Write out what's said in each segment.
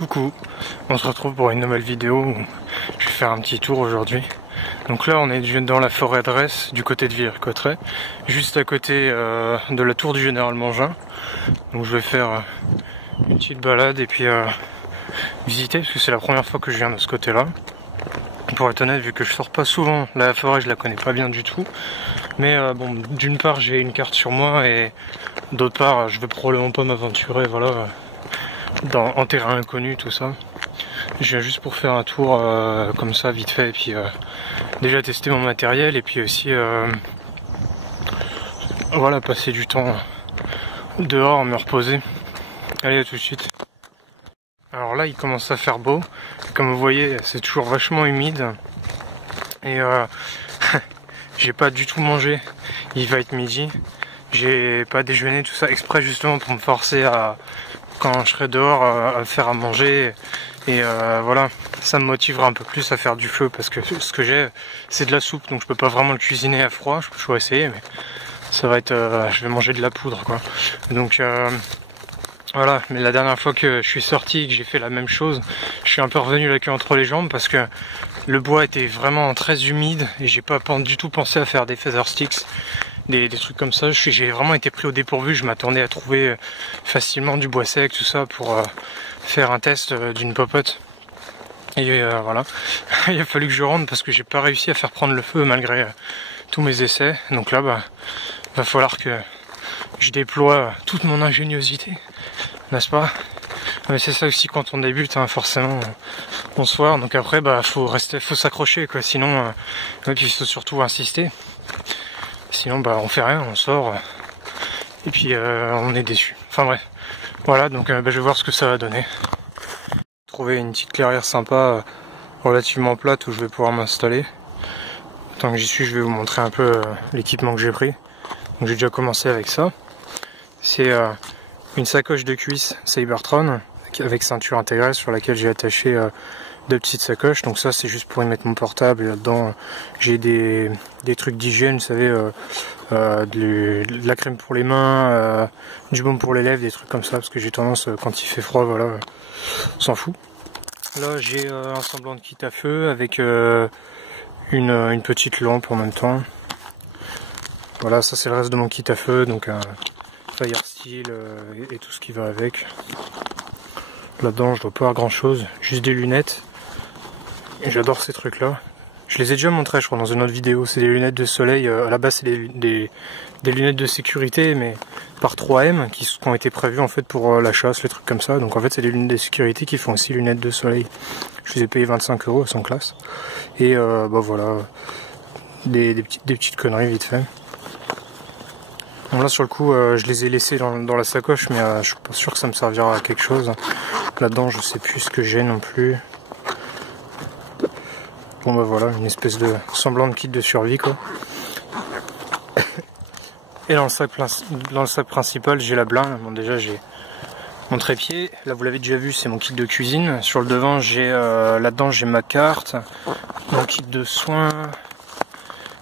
Coucou, on se retrouve pour une nouvelle vidéo où je vais faire un petit tour aujourd'hui. Donc là on est dans la forêt de Retz, du côté de Villers-Cotterêts, juste à côté de la tour du Général Mangin. Donc je vais faire une petite balade et puis visiter, parce que c'est la première fois que je viens de ce côté-là. Pour être honnête, vu que je sors pas souvent, la forêt je la connais pas bien du tout. Mais bon, d'une part j'ai une carte sur moi et d'autre part je vais probablement pas m'aventurer, voilà, en terrain inconnu, tout ça. Je viens juste pour faire un tour comme ça vite fait et puis déjà tester mon matériel et puis aussi voilà, passer du temps dehors, me reposer. Allez, à tout de suite. Alors là il commence à faire beau, comme vous voyez c'est toujours vachement humide et j'ai pas du tout mangé, il va être midi, j'ai pas déjeuné, tout ça exprès justement pour me forcer à, quand je serai dehors, à faire à manger et voilà, ça me motivera un peu plus à faire du feu parce que ce que j'ai c'est de la soupe, donc je peux pas vraiment le cuisiner à froid, je peux toujours essayer mais ça va être, je vais manger de la poudre quoi, donc voilà. Mais la dernière fois que je suis sorti et que j'ai fait la même chose, je suis un peu revenu la queue entre les jambes parce que le bois était vraiment très humide et j'ai pas du tout pensé à faire des feather sticks, des trucs comme ça. J'ai vraiment été pris au dépourvu, je m'attendais à trouver facilement du bois sec, tout ça pour faire un test d'une popote. Et voilà, il a fallu que je rentre parce que j'ai pas réussi à faire prendre le feu malgré tous mes essais. Donc là, bah, va falloir que je déploie toute mon ingéniosité, n'est-ce pas? Mais c'est ça aussi quand on débute, hein, forcément on se foire, donc après bah faut s'accrocher quoi, sinon et puis il faut surtout insister, sinon bah on fait rien, on sort et puis on est déçu. Enfin bref, voilà, donc bah, je vais voir ce que ça va donner. Trouver une petite clairière sympa, relativement plate où je vais pouvoir m'installer. Tant que j'y suis, je vais vous montrer un peu l'équipement que j'ai pris. Donc j'ai déjà commencé avec ça. C'est une sacoche de cuisse Cybertron avec ceinture intégrale sur laquelle j'ai attaché deux petites sacoches. Donc ça c'est juste pour y mettre mon portable, et là-dedans j'ai des trucs d'hygiène, vous savez, de la crème pour les mains, du baume pour les lèvres, des trucs comme ça, parce que j'ai tendance, quand il fait froid, voilà, on s'en fout. Là j'ai un semblant de kit à feu avec une petite lampe en même temps. Voilà, ça c'est le reste de mon kit à feu, donc un fire steel et tout ce qui va avec. Là-dedans je dois pas avoir grand chose, juste des lunettes. J'adore ces trucs là. Je les ai déjà montrés je crois dans une autre vidéo, c'est des lunettes de soleil, à la base c'est des lunettes de sécurité mais par 3M qui ont été prévues en fait pour la chasse, les trucs comme ça. Donc en fait c'est des lunettes de sécurité qui font aussi lunettes de soleil. Je les ai payé 25 €, elles sont classe. Et bah voilà, des petites conneries vite fait. Bon là sur le coup je les ai laissés dans la sacoche mais je suis pas sûr que ça me servira à quelque chose. Là-dedans je sais plus ce que j'ai non plus. Bon bah voilà, une espèce de semblant de kit de survie quoi. Et dans le sac principal j'ai la blinde. Bon déjà j'ai mon trépied, là vous l'avez déjà vu, c'est mon kit de cuisine. Sur le devant j'ai là-dedans j'ai ma carte, mon kit de soins,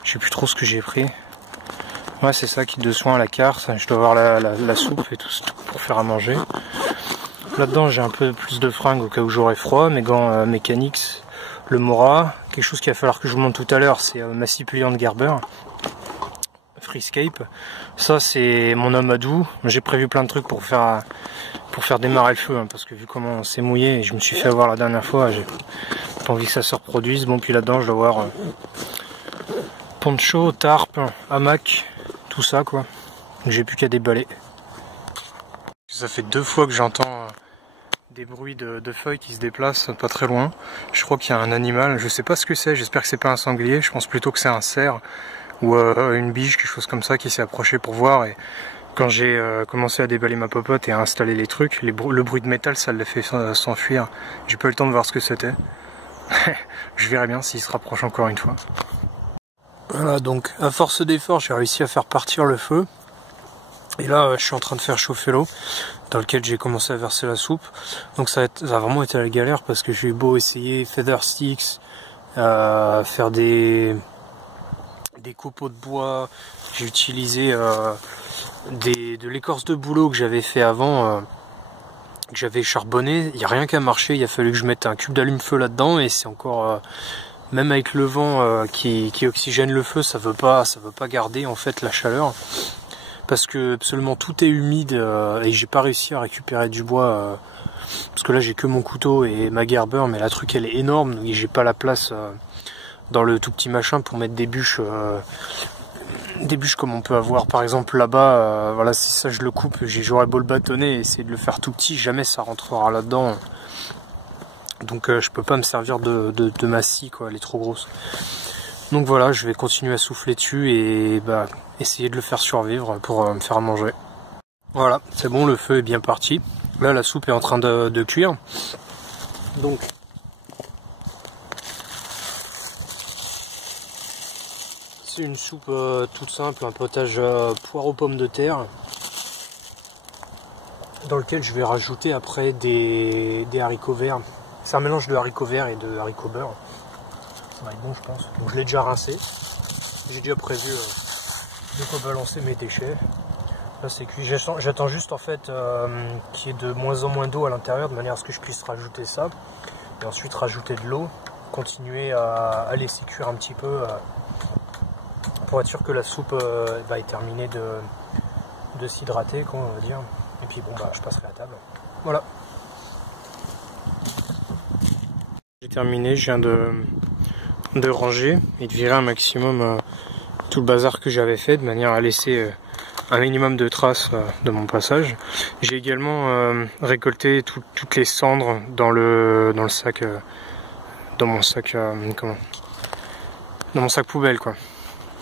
je sais plus trop ce que j'ai pris. Ouais c'est ça, kit de soins, la carte, je dois avoir la soupe et tout pour faire à manger. Là-dedans j'ai un peu plus de fringues au cas où j'aurais froid, mes gants Mechanics, le Mora, quelque chose qu'il va falloir que je vous montre tout à l'heure, c'est ma scie pliante Gerber, Freescape. Ça c'est mon amadou, j'ai prévu plein de trucs pour faire démarrer le feu, hein, parce que vu comment c'est mouillé, et je me suis fait avoir la dernière fois, j'ai pas envie que ça se reproduise. Bon puis là-dedans je dois avoir poncho, tarp, hamac, tout ça quoi. J'ai plus qu'à déballer. Ça fait 2 fois que j'entends des bruits de feuilles qui se déplacent pas très loin. Je crois qu'il y a un animal, je sais pas ce que c'est, j'espère que c'est pas un sanglier, je pense plutôt que c'est un cerf ou une biche, quelque chose comme ça qui s'est approché pour voir. Et quand j'ai commencé à déballer ma popote et à installer les trucs, le bruit de métal ça l'a fait s'enfuir. J'ai pas eu le temps de voir ce que c'était. Je verrai bien s'il se rapproche encore une fois. Voilà, donc à force d'effort j'ai réussi à faire partir le feu. Et là je suis en train de faire chauffer l'eau dans lequel j'ai commencé à verser la soupe. Donc ça a vraiment été la galère parce que j'ai beau essayer feather sticks, faire des copeaux de bois, j'ai utilisé de l'écorce de bouleau que j'avais fait avant que j'avais charbonné, il n'y a rien qu'à marcher, il a fallu que je mette un cube d'allume-feu là-dedans et c'est encore... même avec le vent qui oxygène le feu, ça veut pas garder en fait la chaleur. Parce que absolument tout est humide et j'ai pas réussi à récupérer du bois parce que là j'ai que mon couteau et ma Gerber, mais la truc elle est énorme et j'ai pas la place dans le tout petit machin pour mettre des bûches comme on peut avoir par exemple là-bas. Voilà, si ça je le coupe, j'aurais beau le bâtonner et essayer de le faire tout petit, jamais ça rentrera là-dedans. Donc je peux pas me servir de ma scie quoi, elle est trop grosse. Donc voilà, je vais continuer à souffler dessus et essayer de le faire survivre pour me faire à manger. Voilà, c'est bon, le feu est bien parti. Là, la soupe est en train de cuire. Donc, c'est une soupe toute simple, un potage poire aux pommes de terre, dans lequel je vais rajouter après des haricots verts. C'est un mélange de haricots verts et de haricots beurre. Ça va être bon, je pense. Donc je l'ai déjà rincé. J'ai déjà prévu de quoi balancer mes déchets. Là c'est cuit. J'attends juste en fait qu'il y ait de moins en moins d'eau à l'intérieur, de manière à ce que je puisse rajouter ça. Et ensuite rajouter de l'eau. Continuer à laisser cuire un petit peu pour être sûr que la soupe est terminée de s'hydrater, quoi, on va dire. Et puis bon je passerai à table. Voilà. J'ai terminé, je viens de ranger et de virer un maximum tout le bazar que j'avais fait de manière à laisser un minimum de traces de mon passage. J'ai également récolté toutes les cendres dans le sac, dans mon sac poubelle quoi.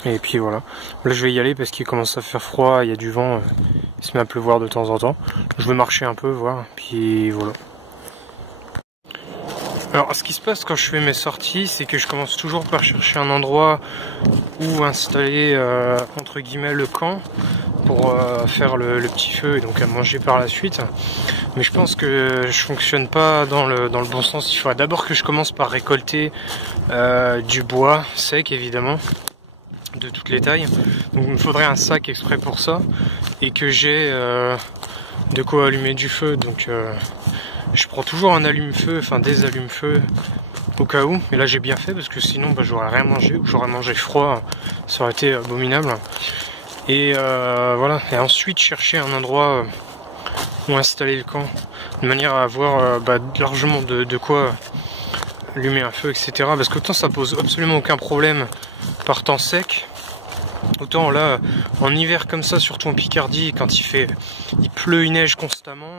Et puis voilà, là je vais y aller parce qu'il commence à faire froid, il y a du vent, il se met à pleuvoir de temps en temps. Je vais marcher un peu, voir, puis voilà. Alors ce qui se passe quand je fais mes sorties, c'est que je commence toujours par chercher un endroit où installer entre guillemets le camp pour faire le petit feu et donc à manger par la suite. Mais je pense que je fonctionne pas dans le bon sens. Il faudrait d'abord que je commence par récolter du bois sec évidemment, de toutes les tailles. Donc il me faudrait un sac exprès pour ça et que j'ai de quoi allumer du feu. Donc je prends toujours un allume-feu, enfin des allumes-feu au cas où. Et là j'ai bien fait parce que sinon j'aurais rien mangé ou j'aurais mangé froid, ça aurait été abominable. Et voilà, et ensuite chercher un endroit où installer le camp, de manière à avoir largement de quoi allumer un feu, etc. Parce que autant ça pose absolument aucun problème par temps sec, autant là, en hiver comme ça, surtout en Picardie, quand il pleut, il neige constamment.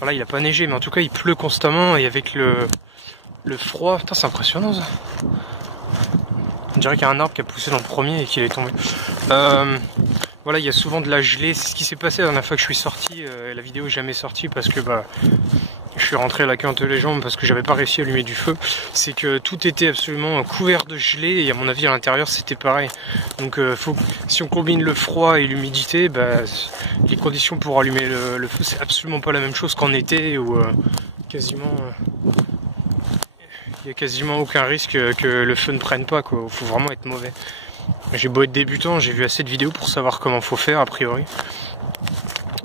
Voilà, il a pas neigé, mais en tout cas il pleut constamment et avec le froid, putain c'est impressionnant ça. On dirait qu'il y a un arbre qui a poussé dans le premier et qu'il est tombé. Voilà, il y a souvent de la gelée. C'est ce qui s'est passé la dernière fois que je suis sorti. La vidéo est jamais sortie parce que je suis rentré à la queue entre les jambes parce que j'avais pas réussi à allumer du feu. C'est que tout était absolument couvert de gelée et à mon avis à l'intérieur c'était pareil. Donc si on combine le froid et l'humidité, les conditions pour allumer le feu c'est absolument pas la même chose qu'en été où quasiment il y a quasiment aucun risque que le feu ne prenne pas quoi. Faut vraiment être mauvais. J'ai beau être débutant, j'ai vu assez de vidéos pour savoir comment faut faire a priori.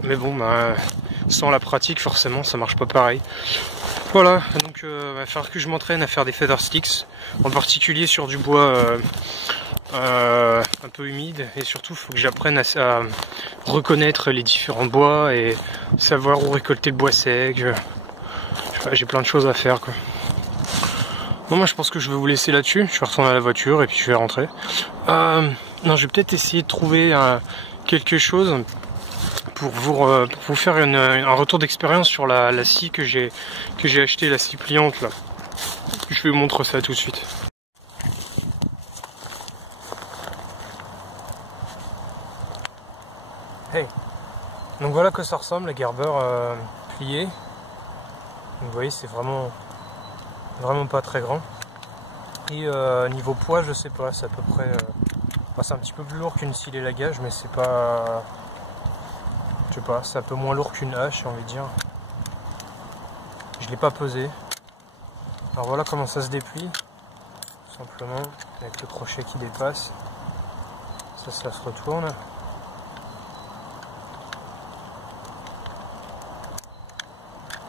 Mais bon, sans la pratique forcément ça marche pas pareil. Voilà, donc il va falloir que je m'entraîne à faire des feather sticks, en particulier sur du bois un peu humide, et surtout il faut que j'apprenne à reconnaître les différents bois et savoir où récolter le bois sec. J'ai plein de choses à faire quoi. Bon, moi je pense que je vais vous laisser là-dessus, je vais retourner à la voiture et puis je vais rentrer. Non, je vais peut-être essayer de trouver quelque chose pour vous faire un retour d'expérience sur la scie que j'ai acheté, la scie pliante là. Je vais vous montrer ça tout de suite. Hey, donc voilà que ça ressemble la Gerber pliée. Donc, vous voyez, c'est vraiment pas très grand. Et niveau poids, je sais pas, c'est à peu près c'est un petit peu plus lourd qu'une scie et la gage, mais c'est pas, je sais pas, c'est un peu moins lourd qu'une hache, j'ai envie de dire. Je l'ai pas pesé. Alors voilà comment ça se déplie, tout simplement avec le crochet qui dépasse. Ça se retourne.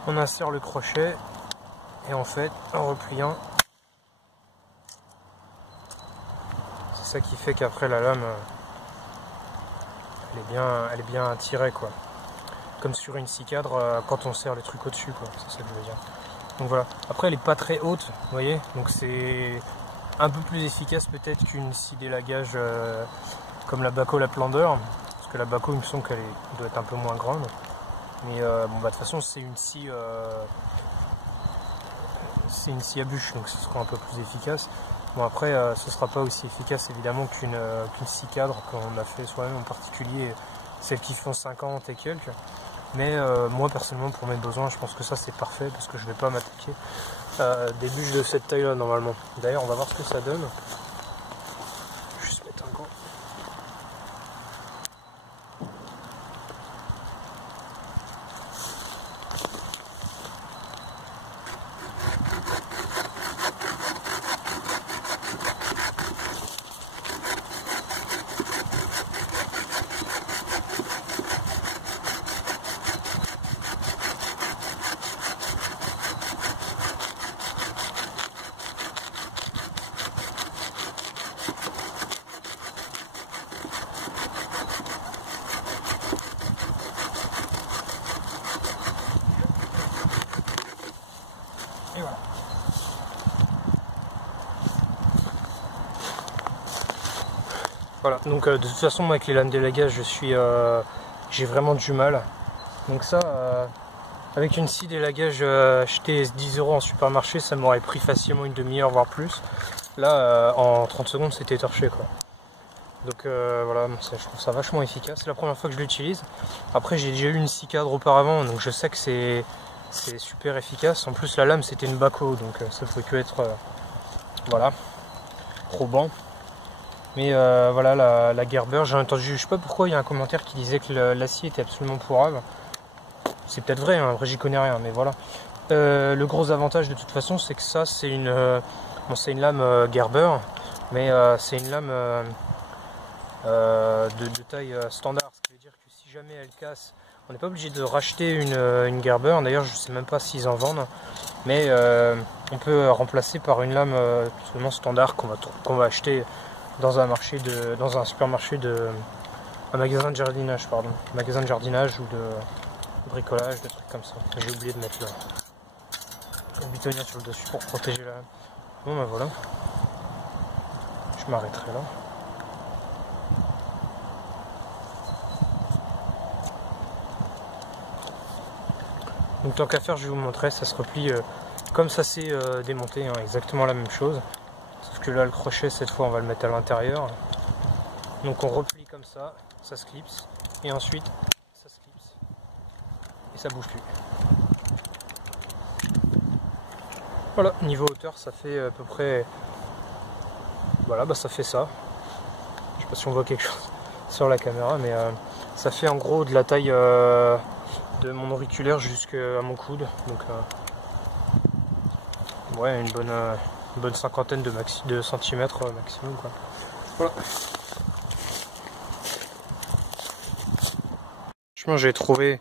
On insère le crochet et en fait en repliant, c'est ça qui fait qu'après la lame elle est bien tirée quoi. Comme sur une scie cadre quand on serre le truc au dessus quoi, c'est ça que je veux dire. Donc voilà, après elle est pas très haute, vous voyez, donc c'est un peu plus efficace peut-être qu'une scie d'élagage comme la Bahco Laplander, parce que la Bahco il me semble qu'elle doit être un peu moins grande. Mais bon bah de toute façon c'est une scie à bûche, donc ce sera un peu plus efficace. Bon après ce sera pas aussi efficace évidemment qu'une scie cadre qu'on a fait soi-même, en particulier celles qui font 50 et quelques. Mais moi personnellement pour mes besoins je pense que ça c'est parfait parce que je vais pas m'attaquer des bûches de cette taille là normalement. D'ailleurs on va voir ce que ça donne. Je vais juste mettre un gant. Et voilà. Voilà, donc de toute façon moi avec les lames d'élagage j'ai vraiment du mal. Donc ça avec une scie d'élagage achetée 10 € en supermarché, ça m'aurait pris facilement une demi-heure voire plus. Là en 30 secondes c'était étorché quoi. Donc voilà, je trouve ça vachement efficace. C'est la première fois que je l'utilise. Après j'ai déjà eu une scie cadre auparavant, donc je sais que c'est super efficace. En plus la lame c'était une Bahco, donc ça peut que être voilà, probant. Mais voilà la Gerber, j'ai entendu, je sais pas pourquoi il y a un commentaire qui disait que l'acier était absolument pourrave. C'est peut-être vrai, hein, après j'y connais rien, mais voilà. Le gros avantage de toute façon c'est que ça c'est une lame Gerber, mais c'est une lame de taille standard, ce qui veut dire que si jamais elle casse, on n'est pas obligé de racheter une Gerber. D'ailleurs je sais même pas s'ils en vendent, mais on peut remplacer par une lame seulement standard qu'on va acheter dans un supermarché un magasin de jardinage, pardon, magasin de jardinage ou de bricolage, des trucs comme ça. J'ai oublié de mettre le butonnière sur le dessus pour protéger la lame. Bon ben voilà, je m'arrêterai là. Donc tant qu'à faire, je vais vous montrer, ça se replie comme ça s'est démonté, hein, exactement la même chose. Sauf que là le crochet cette fois on va le mettre à l'intérieur. Donc on replie comme ça se clipse, et ensuite ça se clipse et ça bouge plus. Voilà, niveau hauteur ça fait à peu près, voilà, bah ça fait ça. Je sais pas si on voit quelque chose sur la caméra, mais ça fait en gros de la taille de mon auriculaire jusqu'à mon coude, donc ouais, une bonne cinquantaine de centimètres maximum quoi. Voilà. Franchement j'ai trouvé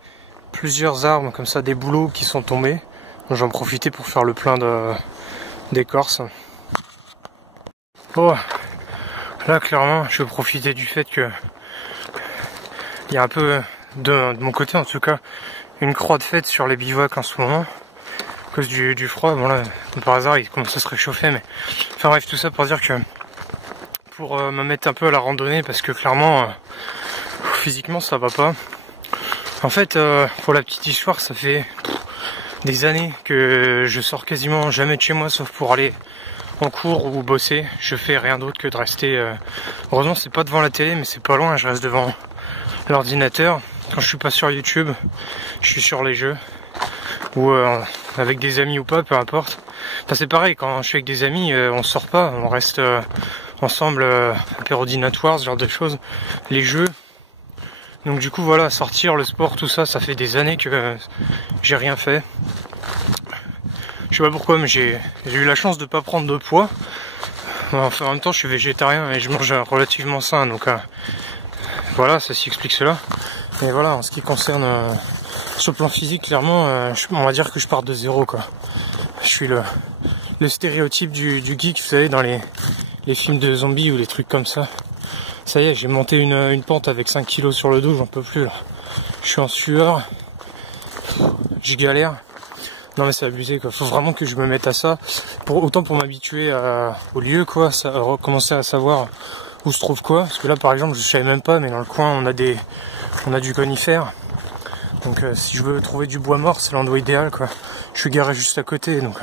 plusieurs arbres comme ça, des bouleaux qui sont tombés. J'en profitais pour faire le plein d'écorce. Bon, là clairement je vais profiter du fait que il y a un peu de mon côté en tout cas une croix de fête sur les bivouacs en ce moment à cause du froid. Bon là comme par hasard il commence à se réchauffer, mais enfin bref, tout ça pour dire que pour me mettre un peu à la randonnée, parce que clairement physiquement ça va pas. En fait pour la petite histoire, ça fait des années que je sors quasiment jamais de chez moi sauf pour aller en cours ou bosser. Je fais rien d'autre que de rester heureusement c'est pas devant la télé, mais c'est pas loin, je reste devant l'ordinateur. Quand je suis pas sur YouTube, je suis sur les jeux ou avec des amis ou pas, peu importe. Enfin c'est pareil, quand je suis avec des amis, on sort pas, on reste ensemble, apéro dînatoire, ce genre de choses, les jeux. Donc du coup voilà, sortir, le sport, tout ça, ça fait des années que j'ai rien fait. Je sais pas pourquoi, mais j'ai eu la chance de pas prendre de poids. Enfin, en même temps je suis végétarien et je mange relativement sain, donc voilà, ça s'y explique cela. Et voilà, en ce qui concerne sur le plan physique, clairement, on va dire que je pars de zéro, quoi. Je suis le stéréotype du geek, vous savez, dans les films de zombies ou les trucs comme ça. Ça y est, j'ai monté une pente avec 5 kilos sur le dos, j'en peux plus là. Je suis en sueur, je galère. Non mais c'est abusé quoi, faut vraiment que je me mette à ça, autant pour m'habituer au lieu quoi, commencer à savoir où se trouve quoi, parce que là par exemple je savais même pas, mais dans le coin on a du conifère, donc si je veux trouver du bois mort c'est l'endroit idéal quoi. Je suis garé juste à côté, donc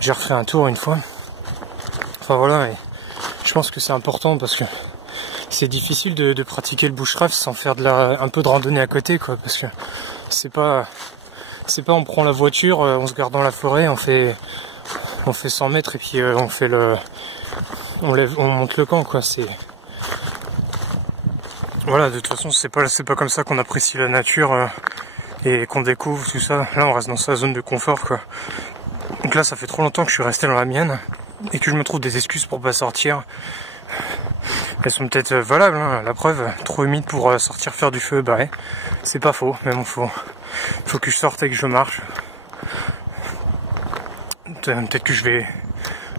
j'ai refait un tour une fois. Enfin voilà, et je pense que c'est important parce que c'est difficile de pratiquer le bushcraft sans faire un peu de randonnée à côté quoi, parce que c'est pas on prend la voiture, on se garde dans la forêt, on fait 100 mètres et puis on monte le camp quoi. C'est voilà, de toute façon c'est pas comme ça qu'on apprécie la nature et qu'on découvre tout ça. Là on reste dans sa zone de confort quoi. Donc là ça fait trop longtemps que je suis resté dans la mienne et que je me trouve des excuses pour pas sortir. Elles sont peut-être valables, hein. La preuve, trop humide pour sortir faire du feu, bah ouais, c'est pas faux, mais bon, faut que je sorte et que je marche. Peut-être que je vais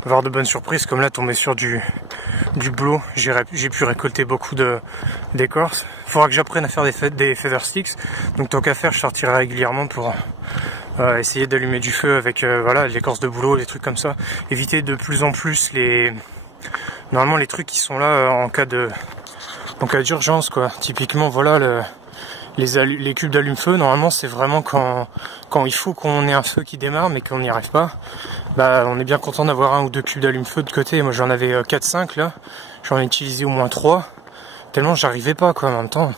avoir de bonnes surprises, comme là, tomber sur du bouleau. J'ai pu récolter beaucoup d'écorce. Faudra que j'apprenne à faire des feather sticks, donc tant qu'à faire, je sortirai régulièrement pour essayer d'allumer du feu avec voilà, l'écorce de bouleau, les trucs comme ça. Éviter de plus en plus normalement les trucs qui sont là en cas d'urgence quoi. Typiquement voilà les cubes d'allume-feu, normalement c'est vraiment quand il faut qu'on ait un feu qui démarre mais qu'on n'y arrive pas. Bah on est bien content d'avoir 1 ou 2 cubes d'allume-feu de côté. Moi j'en avais 4-5 là, j'en ai utilisé au moins 3, tellement j'arrivais pas quoi en même temps.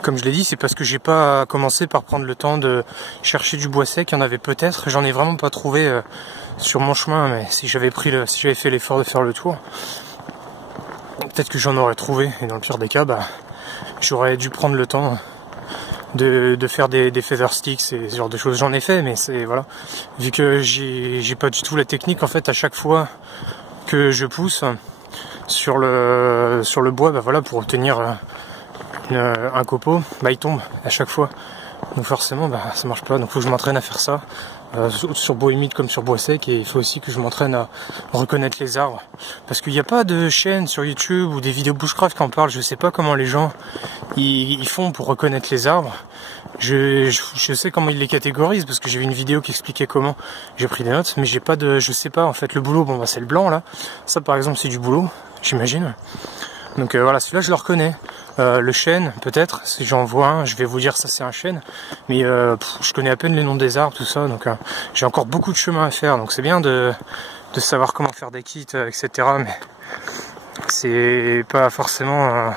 Comme je l'ai dit, c'est parce que j'ai pas commencé par prendre le temps de chercher du bois sec. Il y en avait peut-être, j'en ai vraiment pas trouvé sur mon chemin, mais si j'avais fait l'effort de faire le tour, peut-être que j'en aurais trouvé, et dans le pire des cas, bah, j'aurais dû prendre le temps de faire des feather sticks et ce genre de choses. J'en ai fait, mais c'est voilà, vu que j'ai pas du tout la technique en fait, à chaque fois que je pousse sur le bois, bah voilà, pour obtenir un copeau, bah il tombe à chaque fois. Donc forcément, bah ça marche pas. Donc faut que je m'entraîne à faire ça. Sur bois humide comme sur bois sec, et il faut aussi que je m'entraîne à reconnaître les arbres, parce qu'il n'y a pas de chaîne sur YouTube ou des vidéos bushcraft qui en parlent. Je sais pas comment les gens ils font pour reconnaître les arbres. Je sais comment ils les catégorisent parce que j'ai vu une vidéo qui expliquait comment. J'ai pris des notes, mais je sais pas en fait. Le bouleau, bon bah c'est le blanc là, ça par exemple c'est du bouleau, j'imagine. Donc voilà, celui-là je le reconnais. Le chêne, peut-être, si j'en vois un, je vais vous dire ça c'est un chêne, mais je connais à peine les noms des arbres, tout ça, donc j'ai encore beaucoup de chemin à faire, donc c'est bien de savoir comment faire des kits, etc. Mais c'est pas forcément...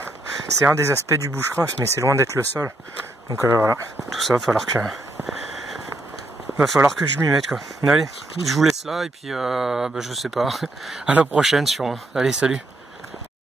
c'est un des aspects du bushcraft, mais c'est loin d'être le seul. Donc voilà, tout ça, va falloir que je m'y mette quoi. Allez, je vous laisse là, et puis je sais pas, à la prochaine sûrement. Allez, salut.